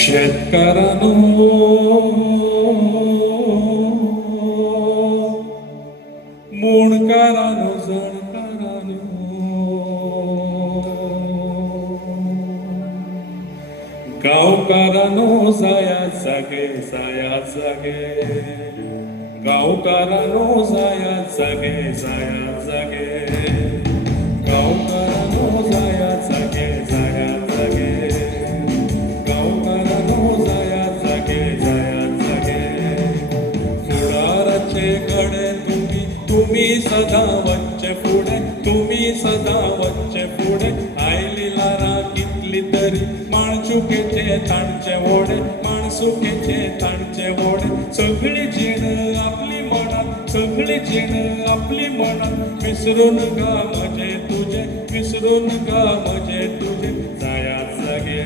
शेतकऱ्यानो मुणकारानो जाणकारानो गांवकारानो जाया जागे जाया जागे गांवकारानो जाया जागे जाया जागे गांवकारानो जाया जागे जाया जागे गांवकारानो जाया जागे जाया जागे फुडाराचे गडे तुम्ही सदा वच्चे पुढे तुम्ही सदा वच्चे पुढे आयली लारा कितली तरी माणचुकेचे ताणचे ओढे माणसुकेचे ताणचे ओढे सगळी जीण आपली मनात सगळी जीण आपली मनात विसरून गा मजे तुझे विसरून गा मजे तुझे जाया जागे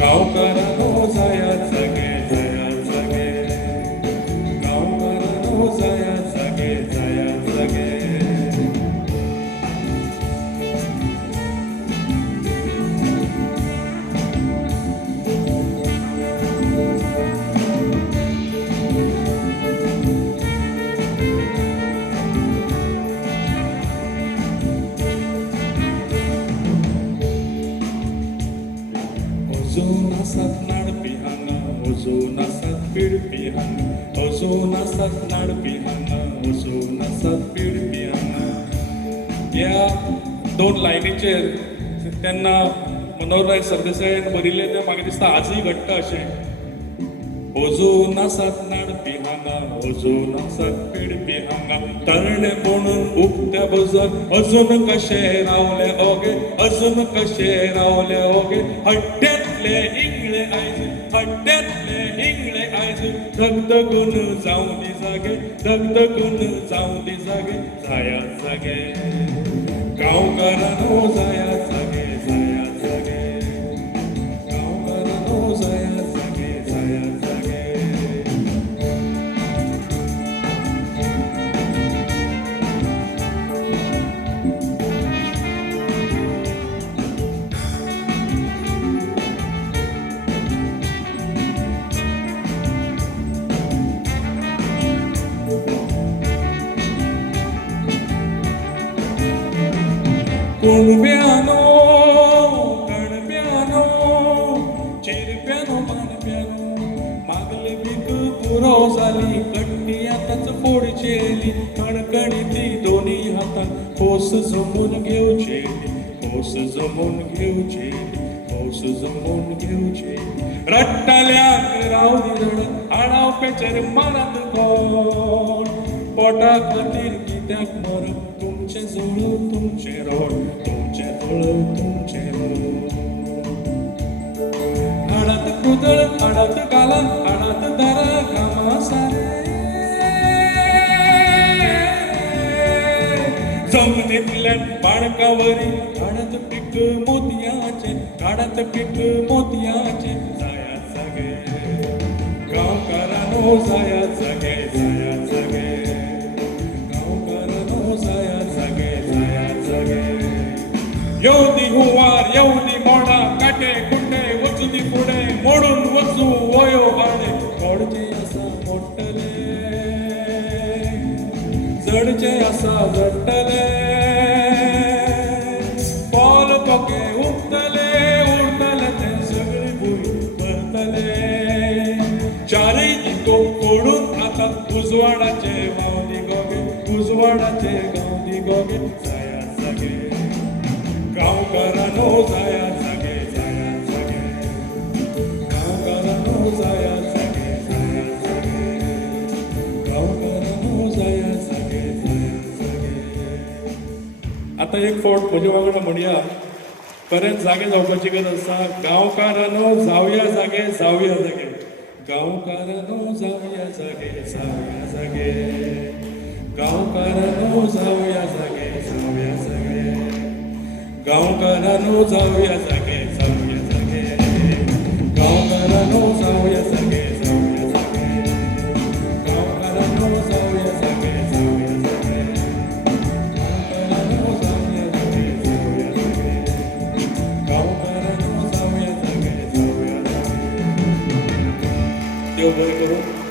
गांवकारानो जाया जागे जाया जागे गांवकारानो जाया जागे जाया जागे अजून आसात नाडपी हांगा अजून आसात पिडपी हांगा अजून आसात नाडपी हांगा अजून आसात पिडपी हांगा ह्या दोन लायनीचेर तेन्ना मनोहरराय सरदेसायान बरयले ते म्हाका दिसता आजूय घडटा अशें अजून आसात नाडपी हांगा अजून आसात पिडपी हांगा तरणे म्हणून उक्त्या बजर अजून कशे रावले ओगे अजून कशे रावले ओगे हड्ड्यांतले इंगळे आयज हड्ड्यांतले इंगळे आयज धगधगून जावं दी जागे धगधगून जावं दी जागे जाया जागे गांवकारानो जाया जागे जाया जागे गांवकारानो जाया जागे जाया जागे कुणब्यानो कणब्यानो चिरप्यानो मानप्यानो मागली पीक पुरो जाली कट्टी आताच फोडचेली कणकणीतली दोन्ही हातान खोस जमून घेवचेली खोस जमून घेवचेली खोस जमून घेवचेली रट्टाल्याक रावली रडत आडाव पेचेर मारत कोण पोटा खातीर कित्याक मरप तुमचे जोड तुमचे रोड तुमचे दोळ तुमचे रोड आडात कुदळ आडात गाला आडात दारा कामा सारे जमनीतल्यान बाळकावरी काढत पीक मोतयाचे काढत पीक मोतयाचे जाया जागे गांवकारानो जाया जागे जाया जागे गांवकारानो जाया जागे जाया जागे येवदी हुंवार येवदी मोडा काटे कुंडे वचुदी फुडे मोडून वचू वयो वाडे मोडचे आसा मोडटले जडचे आसा जडटले पावल पोके उठतले उडटले ते सगळे भूंय भरतले चारय दिको कोडून आतां उजवाडाचे मावदी गोगे उजवाडाचे गावदी गोगे जाया जागे गांवकारानो जाया जागे जाया जागे गांवकारानो जाया जागे जाया जागे गांवकारानो जाया जागे जाया जागे आतां एक फावट म्हजे वांगडा म्हणया खरेंच जागे जावपाची गरज आसा गांवकारानो जावया जागे जावया जागे गांवकारानो जावया जागे जावया जागे गांवकारानो जावया जागे जावया जागे गांवकारानो जावया जागे जावया जागे गांवकारानो जावया जागे जावया जागे गांवकारानो जावया जागे जावया जागे गांवकारानो जावया जागे जावया जागे गांवकारानो जावया देव बरे करू